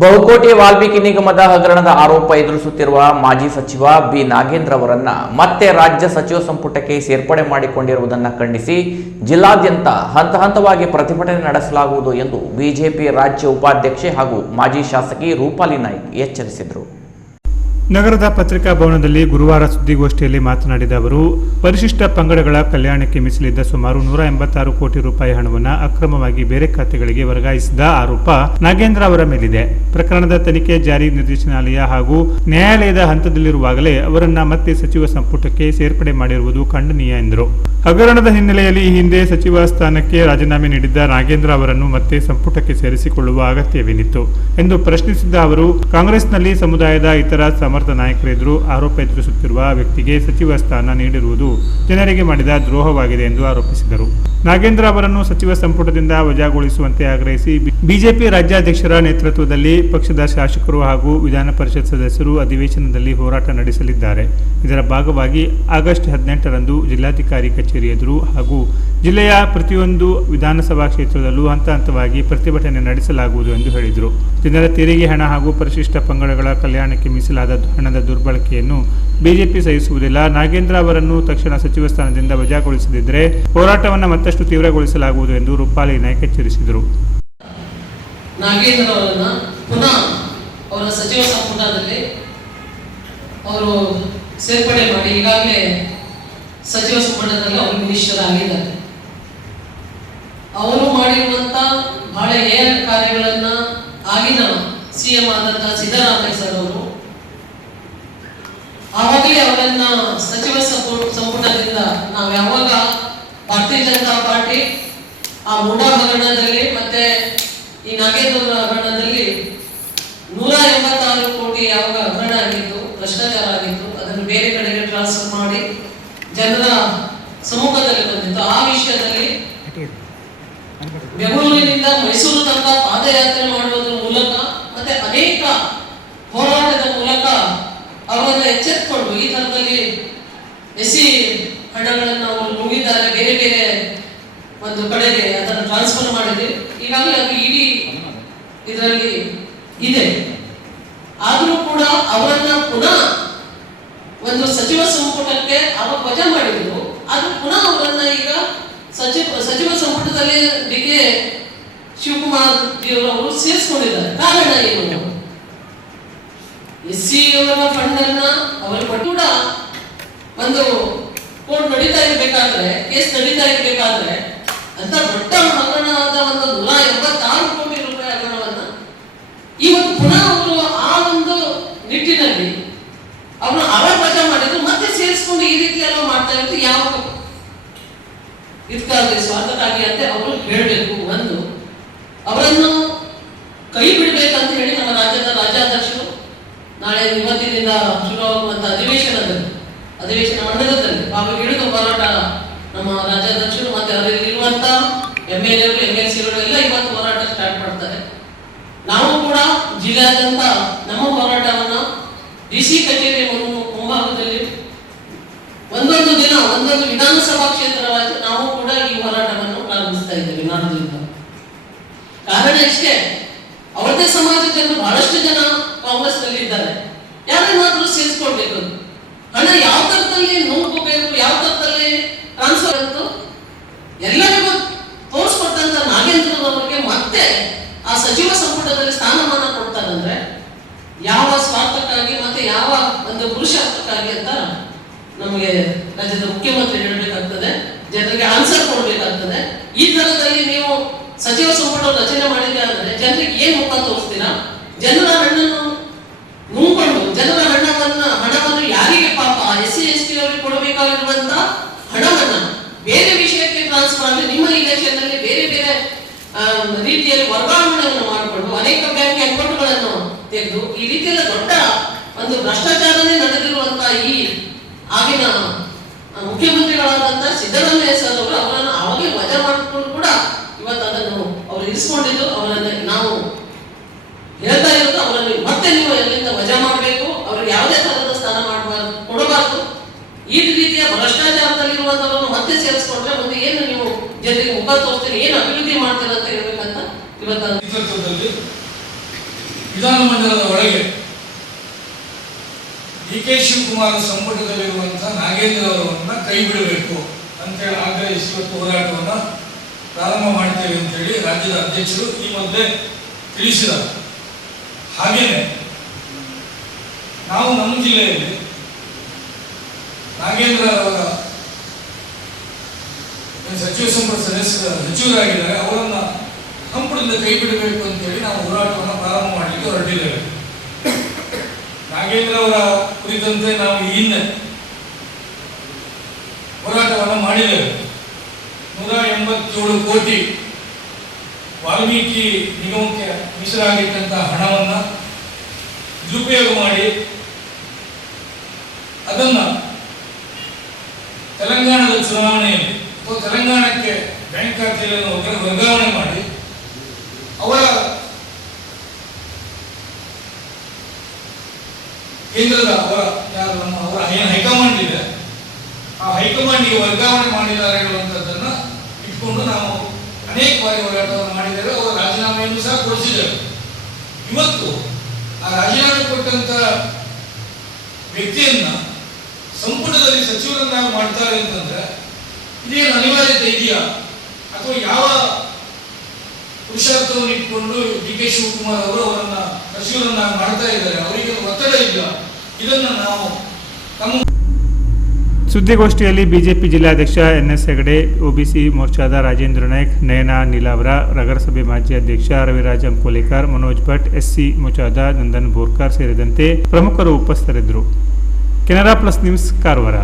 ಬಹುಕೋಟಿ ವಾಲ್ಮೀಕಿ ನಿಗಮದ ಹಗರಣದ ಆರೋಪ ಎದುರಿಸುತ್ತಿರುವ ಮಾಜಿ ಸಚಿವ ಬಿ ನಾಗೇಂದ್ರ ಅವರನ್ನ ಮತ್ತೆ ರಾಜ್ಯ ಸಚಿವ ಸಂಪುಟಕ್ಕೆ ಸೇರ್ಪಡೆ ಮಾಡಿಕೊಂಡಿರುವುದನ್ನು ಖಂಡಿಸಿ ಜಿಲ್ಲಾದ್ಯಂತ ಹಂತ ಹಂತವಾಗಿ ಪ್ರತಿಭಟನೆ ನಡೆಸಲಾಗುವುದು ಎಂದು ಬಿಜೆಪಿ ರಾಜ್ಯ ಉಪಾಧ್ಯಕ್ಷೆ ಹಾಗೂ ಮಾಜಿ ಶಾಸಕಿ ರೂಪಾಲಿ ನಾಯ್ಕ್ ಎಚ್ಚರಿಸಿದರು. ನಗರದ ಪತ್ರಿಕಾ ಭವನದಲ್ಲಿ ಗುರುವಾರ ಸುದ್ದಿಗೋಷ್ಠಿಯಲ್ಲಿ ಮಾತನಾಡಿದ ಅವರು, ಪರಿಶಿಷ್ಟ ಪಂಗಡಗಳ ಕಲ್ಯಾಣಕ್ಕೆ ಮೀಸಲಿದ್ದ ಸುಮಾರು 186 ಕೋಟಿ ರೂಪಾಯಿ ಹಣವನ್ನು ಅಕ್ರಮವಾಗಿ ಬೇರೆ ಖಾತೆಗಳಿಗೆ ವರ್ಗಾಯಿಸಿದ ಆರೋಪ ನಾಗೇಂದ್ರ ಅವರ ಮೇಲಿದೆ. ಪ್ರಕರಣದ ತನಿಖೆ ಜಾರಿ ನಿರ್ದೇಶನಾಲಯ ಹಾಗೂ ನ್ಯಾಯಾಲಯದ ಹಂತದಲ್ಲಿರುವಾಗಲೇ ಅವರನ್ನ ಮತ್ತೆ ಸಚಿವ ಸಂಪುಟಕ್ಕೆ ಸೇರ್ಪಡೆ ಮಾಡಿರುವುದು ಖಂಡನೀಯ ಎಂದರು. ಹಗರಣದ ಹಿನ್ನೆಲೆಯಲ್ಲಿ ಈ ಹಿಂದೆ ಸಚಿವ ಸ್ಥಾನಕ್ಕೆ ರಾಜೀನಾಮೆ ನೀಡಿದ್ದ ನಾಗೇಂದ್ರ ಅವರನ್ನು ಮತ್ತೆ ಸಂಪುಟಕ್ಕೆ ಸೇರಿಸಿಕೊಳ್ಳುವ ಅಗತ್ಯವೇನಿತ್ತು ಎಂದು ಪ್ರಶ್ನಿಸಿದ್ದ ಅವರು, ಕಾಂಗ್ರೆಸ್ನಲ್ಲಿ ಸಮುದಾಯದ ಇತರ ಸಮರ್ಥ ನಾಯಕರೆದುರು ಆರೋಪ ಎದುರಿಸುತ್ತಿರುವ ವ್ಯಕ್ತಿಗೆ ಸಚಿವ ಸ್ಥಾನ ನೀಡಿರುವುದು ಜನರಿಗೆ ಮಾಡಿದ ದ್ರೋಹವಾಗಿದೆ ಎಂದು ಆರೋಪಿಸಿದರು. ನಾಗೇಂದ್ರ ಅವರನ್ನು ಸಚಿವ ಸಂಪುಟದಿಂದ ವಜಾಗೊಳಿಸುವಂತೆ ಆಗ್ರಹಿಸಿ ಬಿಜೆಪಿ ರಾಜ್ಯಾಧ್ಯಕ್ಷರ ನೇತೃತ್ವದಲ್ಲಿ ಪಕ್ಷದ ಶಾಸಕರು ಹಾಗೂ ವಿಧಾನ ಪರಿಷತ್ ಸದಸ್ಯರು ಅಧಿವೇಶನದಲ್ಲಿ ಹೋರಾಟ ನಡೆಸಲಿದ್ದಾರೆ. ಇದರ ಭಾಗವಾಗಿ ಆಗಸ್ಟ್ 18ರಂದು ಜಿಲ್ಲಾಧಿಕಾರಿ ಕಚೇರಿ ಎದುರು ಹಾಗೂ ಜಿಲ್ಲೆಯ ಪ್ರತಿಯೊಂದು ವಿಧಾನಸಭಾ ಕ್ಷೇತ್ರದಲ್ಲೂ ಹಂತ ಹಂತವಾಗಿ ಪ್ರತಿಭಟನೆ ನಡೆಸಲಾಗುವುದು ಎಂದು ಹೇಳಿದರು. ಜನರ ತೆರಿಗೆ ಹಣ ಹಾಗೂ ಪರಿಶಿಷ್ಟ ಪಂಗಡಗಳ ಕಲ್ಯಾಣಕ್ಕೆ ಮೀಸಲಾದ ಹಣದ ದುರ್ಬಳಕೆಯನ್ನು ಬಿಜೆಪಿ ಸಹಿಸುವುದಿಲ್ಲ. ನಾಗೇಂದ್ರ ಅವರನ್ನು ತಕ್ಷಣ ಸಚಿವ ಸ್ಥಾನದಿಂದ ವಜಾಗೊಳಿಸದಿದ್ದರೆ ಹೋರಾಟವನ್ನು ಮತ್ತಷ್ಟು ತೀವ್ರಗೊಳಿಸಲಾಗುವುದು ಎಂದು ರೂಪಾಲಿ ನಾಯ್ಕ್ ಎಚ್ಚರಿಸಿದರು. ನಾಗೇಂದ್ರ ಅವರನ್ನು ಪುನಃ ಅವರ ಸಚಿವ ಸಂಪುಟದಲ್ಲಿ ಅವರು ಸೇರ್ಪಡೆ ಮಾಡಿ ಈಗಾಗಲೇ ಸಚಿವ ಸಂಪುಟದಲ್ಲಿ ಅವರು ಮಿನಿಸ್ಟರ್ ಆಗಿದ್ದಾರೆ. ಅವರು ಮಾಡಿರುವಂತ ಬಹಳ ಹೇಯ ಕಾರ್ಯಗಳನ್ನ ಆಗಿನ ಸಿಎಂ ಆದಂತ ಸಿದ್ದರಾಮಯ್ಯ ಸರ್ ಅವರು ಆವಾಗಲೇ ಅವರನ್ನ ಸಚಿವ ಸಂಪುಟದಿಂದ ನಾವು ಯಾವಾಗ ಭಾರತೀಯ ಜನತಾ ಪಾರ್ಟಿ ಆ ಮೂಡಾ ಹಗರಣದಲ್ಲಿ ಮತ್ತೆ ಈ ನಾಗೇಂದ್ರ ಹಗರಣದಲ್ಲಿ 186 ಕೋಟಿ ಯಾವಾಗ ಹಗರಣ ಆಗಿತ್ತು, ಭ್ರಷ್ಟಾಚಾರ ಆಗಿತ್ತು, ಅದನ್ನು ಬೇರೆ ಕಡೆಗೆ ಟ್ರಾನ್ಸ್ಫರ್ ಮಾಡಿ ಜನರ ಸಮ್ಮುಖದಲ್ಲಿ ಬಂದಿತ್ತು. ಆ ವಿಷಯದಲ್ಲಿ ಬೆಂಗಳೂರಿನಿಂದ ಮೈಸೂರು ತನಕ ಪಾದಯಾತ್ರೆ ಮಾಡುವುದರ ಮೂಲಕ ಮತ್ತೆ ಅನೇಕ ಹೋರಾಟದ ಮೂಲಕ ಅವರನ್ನು ಎಚ್ಚೆತ್ತುಕೊಂಡು ಈ ತರದಲ್ಲಿ ಎಸಿ ಹಣಗಳನ್ನು ಅವರು ನುಂಗಿದ್ದಾರೆ, ಬೇರೆ ಬೇರೆ ಒಂದು ಕಡೆಗೆ ಅದನ್ನು ಟ್ರಾನ್ಸ್ಫರ್ ಮಾಡಿದೆ. ಈಗಾಗಲೇ ಅದು ಇಡೀ ಇದರಲ್ಲಿ ಇದೆ. ಆದರೂ ಕೂಡ ಅವರನ್ನ ಪುನಃ ಒಂದು ಸಚಿವ ಸಂಪುಟಕ್ಕೆ ಅವಾಗ ವಜಾ ಮಾಡಿದ್ರು. ಅದು ಪುನಃ ಅವರನ್ನ ಈಗ ಸಚಿವ ಸಂಪುಟದಲ್ಲಿ ಡಿ.ಕೆ. ಶಿವಕುಮಾರ್ ಅವರು ಸೇರಿಸಿಕೊಂಡಿದ್ದಾರೆ. ಕಾರಣ ಏನು? ಎಸ್ ಸಿ ಅವರ ಫಂಡ್ ಅನ್ನ ಅವರು ಕೂಡ ಒಂದು ಕೋರ್ಟ್ ನಡೀತಾ ಇರಬೇಕಾದ್ರೆ, ಕೇಸ್ ನಡೀತಾ ಇರಬೇಕಾದ್ರೆ ಅಂತ ದೊಡ್ಡ ಹಗರಣವಾದ ಒಂದು 186 ಕೋಟಿ ರೂಪಾಯಿ ಹಗರಣವನ್ನ ಇವತ್ತು ಪುನಃ ಅವರು ಆ ಒಂದು ನಿಟ್ಟಿನಲ್ಲಿ ಅವರು ವಜಾ ಮಾಡಿದ್ರು, ಮತ್ತೆ ಸೇರಿಸ್ಕೊಂಡು ಈ ರೀತಿ ಎಲ್ಲ ಮಾಡ್ತಾ ಇರೋದು ಯಾವ ಇದಕ್ಕಾಗಿ ಸ್ವಾರ್ಥಕ್ಕಾಗಿ ಅಂತ ಅವರು ಹೇಳಬೇಕು. ಒಂದು ಅವರನ್ನು ಕೈ ಬಿಡಬೇಕಂತ ಹೇಳಿ ನಮ್ಮ ರಾಜ್ಯದ ರಾಜ್ಯಾಧ್ಯಕ್ಷರು ನಾಳೆ ಇವತ್ತಿನಿಂದ ಶುರುವಾಗುವಂತ ಅಧಿವೇಶನ ಮಂಡಲದಲ್ಲಿ ಹಾಗೂ ಇಳಿದು ಹೋರಾಟ ನಮ್ಮ ರಾಜ್ಯಾಧ್ಯಕ್ಷರು ಮತ್ತೆ ಅದರಲ್ಲಿರುವಂತ MLA-ಗಳು ಎಲ್ಲ ಇವತ್ತು ಹೋರಾಟ ಸ್ಟಾರ್ಟ್ ಮಾಡ್ತಾರೆ. ನಾವು ಕೂಡ ಜಿಲ್ಲಾದ್ಯಂತ ನಮ್ಮ ಹೋರಾಟವನ್ನ DC ಕಚೇರಿ ಮುಂಭಾಗದಲ್ಲಿ ಒಂದೊಂದು ದಿನ ಒಂದೊಂದು ವಿಧಾನಸಭಾ ಕ್ಷೇತ್ರವಾಗಿ ನಾವು ಕೂಡ ಈ ಹೋರಾಟವನ್ನು ಪ್ರಾರಂಭಿಸ್ತಾ ಇದ್ದೇವೆ ನಾಡಿನಿಂದ. ಕಾರಣ ಇಷ್ಟೇ, ಅವರದೇ ಸಮಾಜದ ಜನರು ಬಹಳಷ್ಟು ಜನ ಕಾಂಗ್ರೆಸ್ ನಲ್ಲಿ ಇದ್ದಾರೆ. ಯಾರನ್ನಾದ್ರೂ ಸೇರಿಸ್ಕೊಳ್ಬೇಕು, ಹಣ ಯಾವ ತರದಲ್ಲಿ ನುಂಗ್ಕೋಬೇಕು, ಯಾವ ತರದಲ್ಲಿ ಟ್ರಾನ್ಸ್ಫರ್ ಅಂತ ಎಲ್ಲರಿಗೂ ತೋರಿಸ್ಕೊಟ್ಟಂತ ನಾಗೇಂದ್ರ ಅವರಿಗೆ ಮತ್ತೆ ಆ ಸಚಿವ ಸಂಪುಟದಲ್ಲಿ ಸ್ಥಾನಮಾನ ಕೊಡ್ತಾರಂದ್ರೆ ಯಾವ ಸ್ವಾರ್ಥಕ್ಕಾಗಿ ಮತ್ತೆ ಯಾವ ಒಂದು ಪುರುಷಾರ್ಥಕ್ಕಾಗಿ ಅಂತ ನಮಗೆ ರಾಜ್ಯದ ಮುಖ್ಯಮಂತ್ರಿ ಹೇಳಬೇಕಾಗ್ತದೆ, ಜನರಿಗೆ ಆನ್ಸರ್ ಕೊಡ್ಬೇಕಾಗ್ತದೆ. ಈ ತರದಲ್ಲಿ ನೀವು ಸಚಿವ ಸಂಪುಟ ರಚನೆ ಮಾಡಿದ್ರೆ ಅಂದ್ರೆ ಜನರಿಗೆ ಏನ್ ಮುಖ ತೋರಿಸ್ತೀರಾ? ಜನರ ಹಣ್ಣನ್ನು ನುಂಗ್ಕೊಂಡು ಜನರ ಹಣವನ್ನು ಯಾರಿಗೆ ಪಾಪ SC ST ಅವರಿಗೆ ಕೊಡಬೇಕಾಗಿರುವಂತ ಹಣವನ್ನ ಬೇರೆ ವಿಷಯಕ್ಕೆ ಟ್ರಾನ್ಸ್ಫರ್ ಮಾಡಿ ನಿಮ್ಮ ಇಲೆಕ್ಷನ್ ನಲ್ಲಿ ಬೇರೆ ಬೇರೆ ರೀತಿಯಲ್ಲಿ ವರ್ಗಾವಣೆಯನ್ನು ಮಾಡಿಕೊಂಡು ಅನೇಕ ಬ್ಯಾಂಕ್ ಅಕೌಂಟ್ಗಳನ್ನು ತೆಗೆದು ಈ ರೀತಿಯಲ್ಲ ದೊಡ್ಡ ಒಂದು ಭ್ರಷ್ಟಾಚಾರನೇ ನಡೆದಿರುವಂತಹ ಈ ಆಗಿನ ಮುಖ್ಯಮಂತ್ರಿಗಳಾದಂತಹ ಸಿದ್ದರಾಮಯ್ಯ ಸರ್ ಅವರು ಅವರನ್ನು ಅವಾಗೇ ವಜಾ ಮಾಡಿಕೊಂಡು ಕೂಡ ಇವತ್ತು ಅದನ್ನು ಅವರು ಇರಿಸಿಕೊಂಡಿದ್ದು. ಅವರನ್ನು ನಾವು ಹೇಳ್ತಾ ಇರೋದು ಅವರನ್ನು ಮತ್ತೆ ನೀವು ಎಲ್ಲಿಂದ ವಜಾ ಮಾಡಬೇಕು, ಅವ್ರಿಗೆ ಯಾವುದೇ ತರಹದ ಸ್ಥಾನ ಕೊಡಬಾರ್ದು. ಈ ರೀತಿಯ ಭ್ರಷ್ಟಾಚಾರದಲ್ಲಿರುವಂತವರನ್ನು ಮತ್ತೆ ಸೇರಿಸ್ಕೊಂಡ್ರೆ ಮುಂದೆ ಏನು ನೀವು ಜನರಿಗೆ ಮುಖ ತೋರಿಸ್ತೀರಿ, ಏನು ಅಭಿವೃದ್ಧಿ ಮಾಡ್ತೀರ ಅಂತ ಹೇಳ್ಬೇಕಂತ ಇವತ್ತು ವಿಧಾನಮಂಡಲದ ಒಳಗೆ DK ಶಿವಕುಮಾರ್ ಸಂಪುಟದಲ್ಲಿರುವಂತಹ ನಾಗೇಂದ್ರ ಅವರನ್ನ ಕೈ ಬಿಡಬೇಕು ಅಂತೇಳಿ ಆಗ್ರಹಿಸಿ ಇವತ್ತು ಹೋರಾಟವನ್ನು ಪ್ರಾರಂಭ ಮಾಡ್ತೇವೆ ಅಂತೇಳಿ ರಾಜ್ಯದ ಅಧ್ಯಕ್ಷರು ಈ ಮೊದಲೇ ತಿಳಿಸಿದರು. ಹಾಗೇನೆ ನಾವು ನಮ್ಮ ಜಿಲ್ಲೆಯಲ್ಲಿ ನಾಗೇಂದ್ರ ಅವರ ಸಚಿವ ಸಂಪುಟ ಸಚಿವರಾಗಿದ್ದಾರೆ, ಅವರನ್ನ ಸಂಪುಟದಿಂದ ಕೈ ಬಿಡಬೇಕು ಅಂತೇಳಿ ನಾವು ಹೋರಾಟವನ್ನು ಪ್ರಾರಂಭ ಮಾಡಲಿಕ್ಕೆ ಹೊರಟಿದ್ದೇವೆ. ನಾಗೇಂದ್ರ ಅವರ ಕುರಿತಂತೆ ನಾವು ಹಿಂದೆ ಹೋರಾಟವನ್ನು ಮಾಡಿದ್ದೇವೆ. 187 ಕೋಟಿ ವಾಲ್ಮೀಕಿ ನಿಗಮಕ್ಕೆ ಮೀಸಲಾಗಿಟ್ಟಂತಹ ಹಣವನ್ನು ದುರುಪಯೋಗ ಮಾಡಿ ಅದನ್ನ ತೆಲಂಗಾಣದ ಚುನಾವಣೆಯಲ್ಲಿ ಅಥವಾ ತೆಲಂಗಾಣಕ್ಕೆ ಬ್ಯಾಂಕ್ ಖಾತೆಯನ್ನು ವರ್ಗಾವಣೆ ಮಾಡಿ ಅವರ ಕೇಂದ್ರದ ಅವರ ಏನು ಹೈಕಮಾಂಡ್ ಇದೆ ಆ ಹೈಕಮಾಂಡ್ಗೆ ವರ್ಗಾವಣೆ ಮಾಡಿದ್ದಾರೆ ಹೇಳುವಂಥದ್ದನ್ನ ಇಟ್ಕೊಂಡು ನಾವು ಅನೇಕ ಬಾರಿ ಹೋರಾಟವನ್ನು ಮಾಡಿದ್ದೇವೆ. ಅವರ ರಾಜೀನಾಮೆಯನ್ನು ಸಹ ಕೊಡಿಸಿದ್ದೇವೆ. ಇವತ್ತು ಆ ರಾಜೀನಾಮೆ ಕೊಟ್ಟಂತ ವ್ಯಕ್ತಿಯನ್ನ ಸಂಪುಟದಲ್ಲಿ ಸಚಿವರನ್ನಾಗಿ ಮಾಡ್ತಾರೆ ಅಂತಂದ್ರೆ ಇದೇನು ಅನಿವಾರ್ಯತೆ ಇದೆಯಾ ಅಥವಾ ಯಾವ ಪುರುಷಾರ್ಥವನ್ನು ಇಟ್ಕೊಂಡು DK ಶಿವಕುಮಾರ್ ಅವರು ಅವರನ್ನ ಸಚಿವರನ್ನಾಗಿ ಮಾಡ್ತಾ ಇದ್ದಾರೆ, ಅವರಿಗೆ ಒತ್ತಡ ಇಲ್ಲ. ಇದನ್ನ ನಾವು ಸುದ್ದಿಗೋಷ್ಠಿಯಲ್ಲಿ ಬಿಜೆಪಿ ಜಿಲ್ಲಾಧ್ಯಕ್ಷ NS ಹೆಗಡೆ, OBC ಮೋರ್ಚಾದ ರಾಜೇಂದ್ರ ನಾಯ್ಕ್, ನಯನಾ ನೀಲಾವರ, ನಗರಸಭೆ ಮಾಜಿ ಅಧ್ಯಕ್ಷ ರವಿರಾಜ್ ಅಂಕೋಲೇಕರ್, ಮನೋಜ್ ಭಟ್, SC ಮೋರ್ಚಾದ ನಂದನ್ ಬೋರ್ಕರ್ ಸೇರಿದಂತೆ ಪ್ರಮುಖರು ಉಪಸ್ಥಿತರಿದ್ದರು. Canara plus news Karwar.